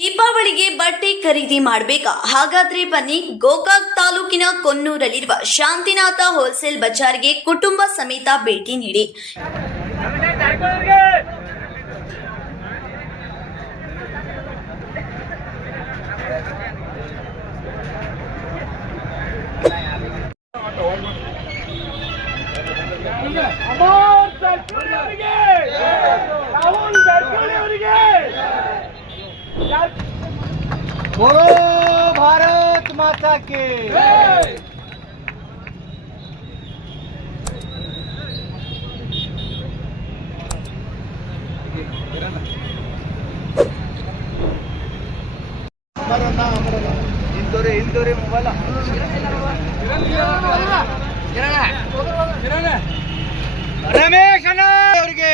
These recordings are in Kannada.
ದೀಪಾವಳಿಗೆ ಬಟ್ಟೆ ಖರೀದಿ ಮಾಡಬೇಕಾ? ಹಾಗಾದ್ರೆ ಬನ್ನಿ, ಗೋಕಾಕ್ ತಾಲೂಕಿನ ಕೊನ್ನೂರಲ್ಲಿರುವ ಶಾಂತಿನಾಥ ಹೋಲ್ಸೇಲ್ ಬಜಾರ್ಗೆ ಕುಟುಂಬ ಸಮೇತ ಭೇಟಿ ನೀಡಿ. बोलो भारत माता के ಹಿಂದೋರೆ ಹಿಂದೋರೆ ಮೊಬೈಲ ರಮೇಶ್ ಅಣ್ಣ ಅವರಿಗೆ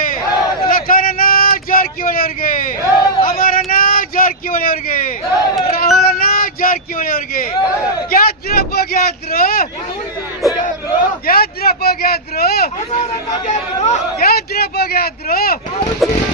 ಲಖನಣ್ಣ ಜಾರಕಿಹೊಳಿ ಅವರಿಗೆ ಅಮರಣ್ಣ ಜಾರಕಿಹೊಳಿ ಅವರಿಗೆ ರಾಹುಲ್ ಅಣ್ಣ ಜಾರಕಿಹೊಳಿ ಅವ್ರಿಗೆ. ಗ್ಯಾದ್ರಪ್ಪ ಗ್ಯಾದ್ರು. ಗ್ಯಾದ್ರಪ್ಪ ಗ್ಯಾದ್ರು. ಗ್ಯಾದ್ರಪ್ಪ ಗೆದ್ರು